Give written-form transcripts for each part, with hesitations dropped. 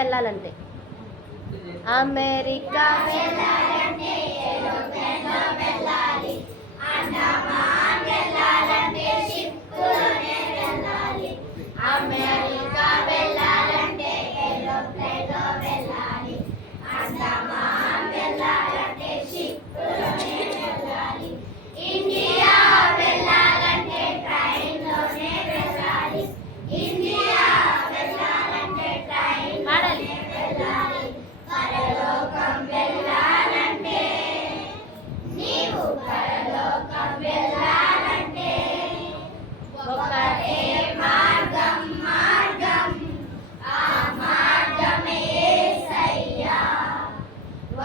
వెళ్ళాలంటే అమెరికా వెళ్ళాలంటే ఏరోప్లేన్లో వెళ్ళాలి, అండమాన్ వెళ్ళాలంటే షిప్లోనే వెళ్ళాలి. అమెరికా వెళ్ళాలంటే ఏరోప్లేన్లో వెళ్ళాలి, అండమాన్ వెళ్ళాలంటే షిప్లోనే వెళ్ళాలి. ఇండియా వెళ్ళాలంటే ట్రైన్లోనే వెళ్ళాలి, ఇండియా వెళ్ళాలంటే ట్రైన్లోనే వెళ్ళాలి. పరలోకం వెళ్ళాలంటే, నీవు పరలోకం వెళ్ళాలంటే ఒకటే మార్గం, మార్గం ఆ మార్గమే యేసయ్యా.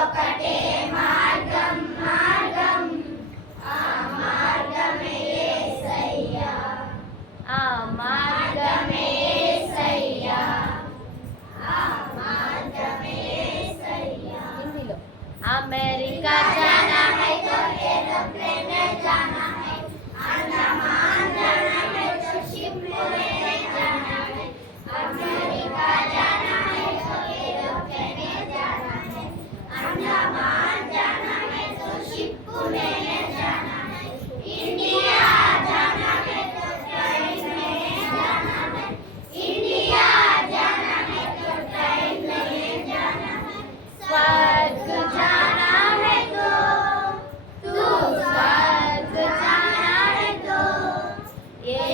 ఒకటే మార్గం, మార్గం ఆ మార్గమే యేసయ్యా. ఆ మార్గమే యేసయ్యా. ఆ మార్గమే యేసయ్యా. హిందీలో अमेरिका जाना है तो एरोप्लेन में जाना है, अंडमान जाना है तो शिप में जाना है. अमेरिका जाना है तो एरोप्लेन में जाना है, अंडमान जाना है तो शिप में जाना है. इंडिया जाना है तो ट्रेन में जाना है, इंडिया जाना है तो ट्रेन में जाना है. स्वर्ग जाना है तो, तू स्वर्ग जाना है तो, ये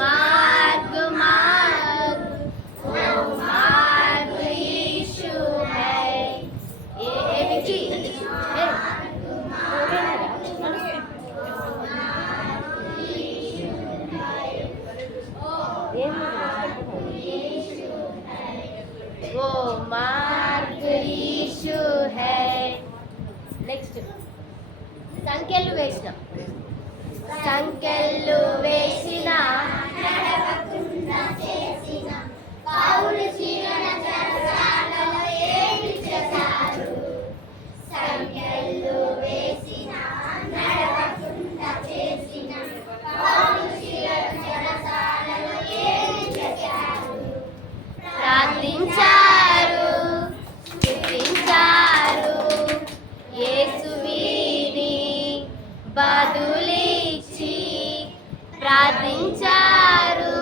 मार्ग मार्ग वो मार्ग यीशु है. ये विकी वो मार्ग यीशु है. నెక్స్ట్ సంఖ్యలు వేసిన, సంఖ్యలు వేసిన నడవకుండా చేసిన పౌలు జీవన చరసాలలో ఏమి చేశారు. సంఖ్యలు వేసిన నడవకుండా చేసిన పౌలు జీవన చరసాలలో ఏమి చేశారు. ప్రార్థించారు, స్తుతించారు, యేసువిని బదులిచ్చి ప్రార్థించారు,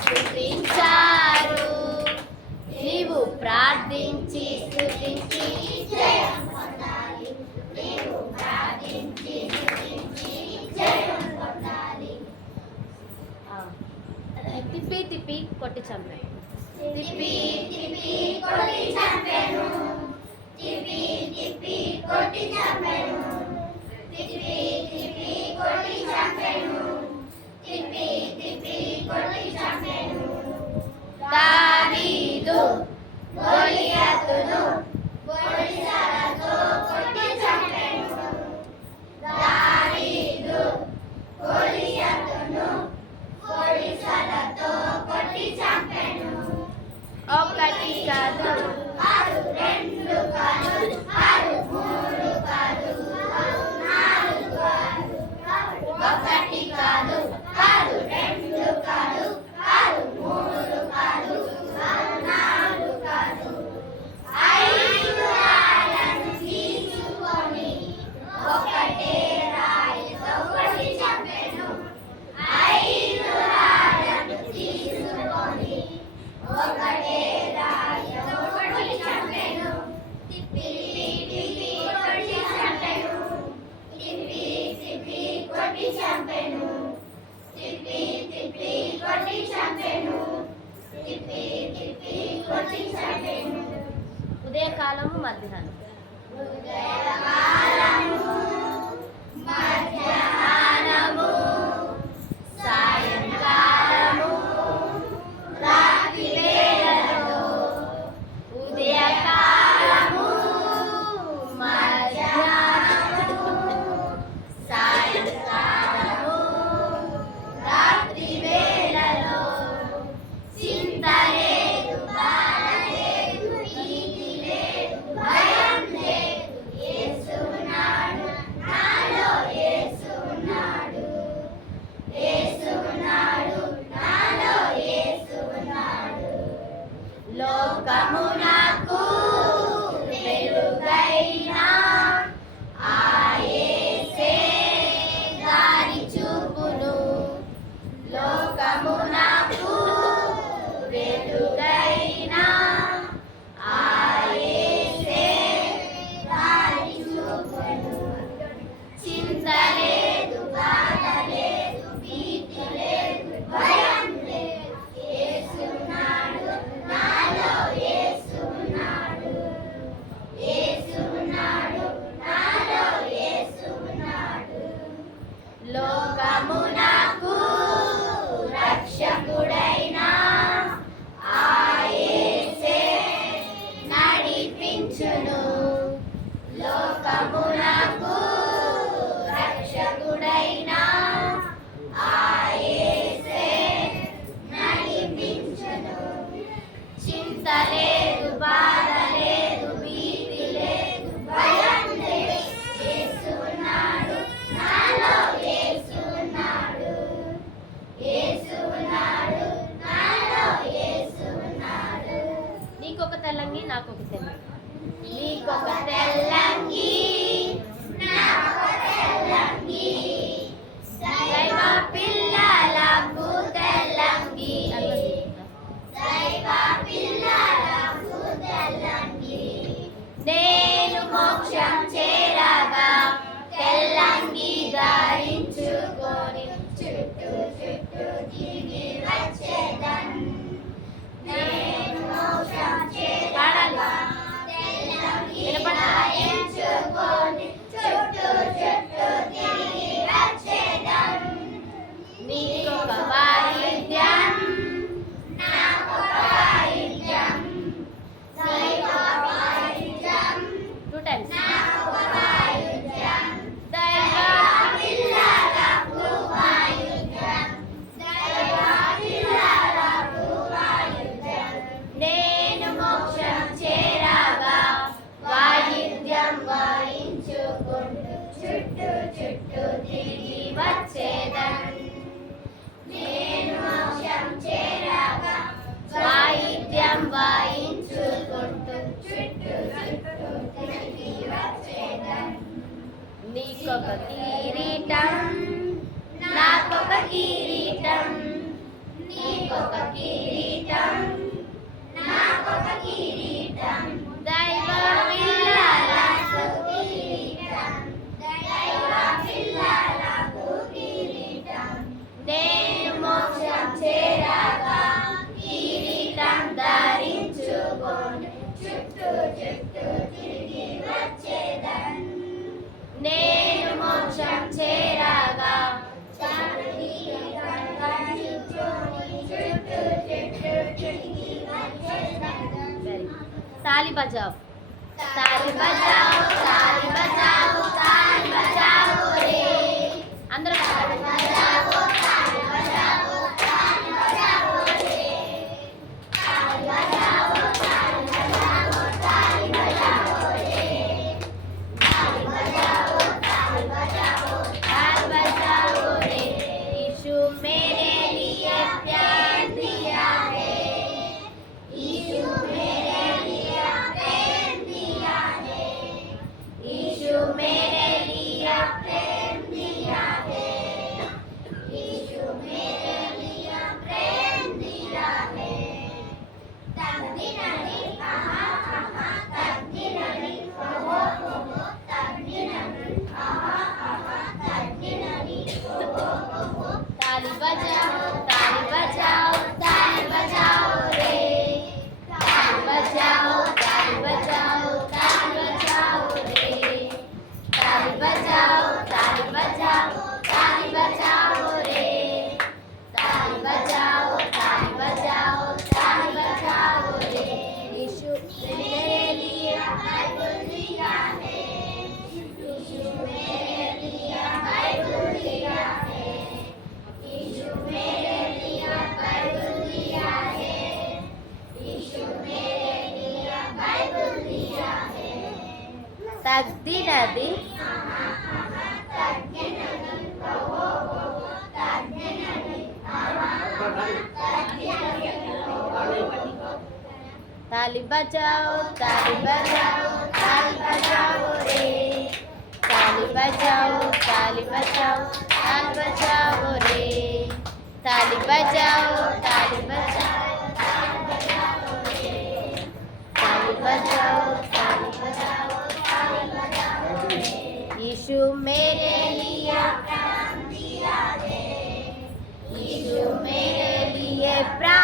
స్తుతించారు. నీవు ప్రార్థించి స్తుతించి జయం పొందాలి, నీవు ప్రార్థించి స్తుతించి జయం పొందాలి. తిప్పి తిప్పి కొట్టి చంపాను, తిప్పి తిప్పి కొట్టి చంపాను, తిప్పి తిప్పి కొట్టి చంపాను, తిప్పి తిప్పి కొట్టి చంపాను, తిప్పి తిప్పి కొట్టి చంపాను. దావీదు గొలియాతును గొలియాలతో కొట్టి చంపాను, దావీదు గొలియాతును గొలియాలతో కొట్టి చంపాను. ఒకటి కాదు, ఆరు రెండు కాదు, ఆరు మూడు కాదు, నాలుగు కాదు, ఒకటి కాదు, ఆరు రెండు కాదు, ఆరు మూడు కాదు, నాలుగు కాదు. ఐదు రాళ్ళను తీసుకొని ఒకటే రాయితో కొట్టి చంపాను, ఐదు రాళ్ళను తీసుకొని ఒకటే రాయితో కొట్టి చంపాను. తిప్పి తిప్పి కొట్టి చంపాను, తిప్పి తిప్పి కొట్టి చంపాను, తిప్పి తిప్పి కొట్టి చంపాను, తిప్పి తిప్పి కొట్టి చంపాను. ఉదయకాలము మధ్యాహ్నం, ఉదయకాలము మధ్యాహ్నము సాయంకాలము రాత్రి వేళలో. ఉదయకాలము మధ్యాహ్నము సాయంకాలము రాత్రి వేళలో. చింత లేదు, బాధ లేదు, భీతి లేదు, భయం లేదు, యేసు లోకమునకు వెలుగైన ఆ యేసే దారి చూపును. లోకమునకు వెలుగైన ఆ యేసే దారి చూపును. చింత లేదు, బాధ లేదు, భీతి లేదు, భయం లేదు. యేసున్నాడు, నాలో యేసున్నాడు. యేసున్నాడు, నాలో యేసున్నాడు. లోకమునకు రక్షకుడైన ఆ యేసే నడిపించును. లోకమునకు రక్షకుడైన ఆ యేసే నడిపించును. చింత లేదు, బాధ లేదు, భీతి లేదు, భయం లేదు. యేసున్నాడు, నాలో యేసున్నాడు. యేసున్నాడు, నాలో యేసున్నాడు. నీకొక తెల్లంగి నాకొక తెల్లంగి. నీకొక తెల్లంగి, నాకొక తెల్లంగి. దైవ పిల్లలకు తెల్లంగి. దైవ పిల్లలకు తెల్లంగి. నేను మోక్షం చేరగా తెల్లంగి ధరించుకొని చుట్టూ చుట్టూ తిరిగి వచ్చేదన్. నేను మోక్షం చేరగా తెల్లంగి ధరించుకొని చుట్టూ చుట్టూ తిరిగి వచ్చేదన్. నీకొక వాయిద్యం, నాకొక వాయిద్యం. నీకొక వాయిద్యం, 2 times. నాకొక వాయిద్యం. దైవ పిల్లలకు వాయిద్యం. దైవ పిల్లలకు వాయిద్యం. నేను మోక్షం చేరగా వాయిద్యం వాయించుకుంటూ చుట్టూ చుట్టూ తిరిగి వచ్చేదన్. నేను మోక్షం చేరగా వాయిద్యం వాయించుకుంటూ చుట్టూ చుట్టూ తిరిగి వచ్చేదన్. నీకొక కిరీటం, నాకొక కిరీటం. నీకొక కిరీటం, నాకొక కిరీటం. దైవ పిల్లలకు కిరీటం. దైవ పిల్లలకు కిరీటం. నేను మోక్షం చేరగా కిరీటం ధరించుకొని చుట్టూ చుట్టూ తిరిగి వచ్చేదన్. నేను మోక్షం చేరగా కిరీటం ధరించుకొని చుట్టూ చుట్టూ తిరిగి వచ్చేదన్. తాలి బజావ్. తాలి బజాओ, తాలి బజాओ, తాలి బజాओ రే. అందరం తాలి బజాओ, తాలి బజాओ, తాలి బజాओ రే. తాలి బజాओ, తాలి బజాओ, తాలి బజాओ రే. తాలి బజాओ, తాలి बजाओ, ताल बजाओ रे। यीशु मेरे लिए प्यार दिया है, यीशु मेरे लिए प्रेम दिया है, यीशु मेरे लिए प्रेम दिया है, यीशु मेरे लिए प्रेम दिया है। तकदीरनी आहा आहा, तकदीरनी ओहो ओहो, तकदीरनी आहा आहा, तकदीरनी ओहो ओहो। ताली बजाओ, ताली बजाओ, ताली बजाओ रे। ताली बजाओ, ताली बजाओ, ताली बजाओ रे। ताली बजाओ, ताली बजाओ, ताली बजाओ रे। ताली बजाओ, ताली बजाओ, ताली बजाओ रे। यीशु मेरे लिए बाइबल दिया है, यीशु मेरे लिए बाइबल दिया है, यीशु मेरे लिए बाइबल दिया है, यीशु मेरे लिए बाइबल दिया है। తగ్గినది तग्गिनदी ओहो ओहो, तग्गिनदी आहा आहा, तग्गिनदी ओहो ओहो। ताली बजाओ ताली बजाओ ताली बजाओ रे, ताली बजाओ ताली बजाओ ताली बजाओ रे, ताली बजाओ ताली बजाओ ताली बजाओ रे, ताली बजाओ ताली बजाओ ताली बजाओ रे। यीशु मेरे लिए प्राण दिया रे, यीशु मेरे लिए प्राण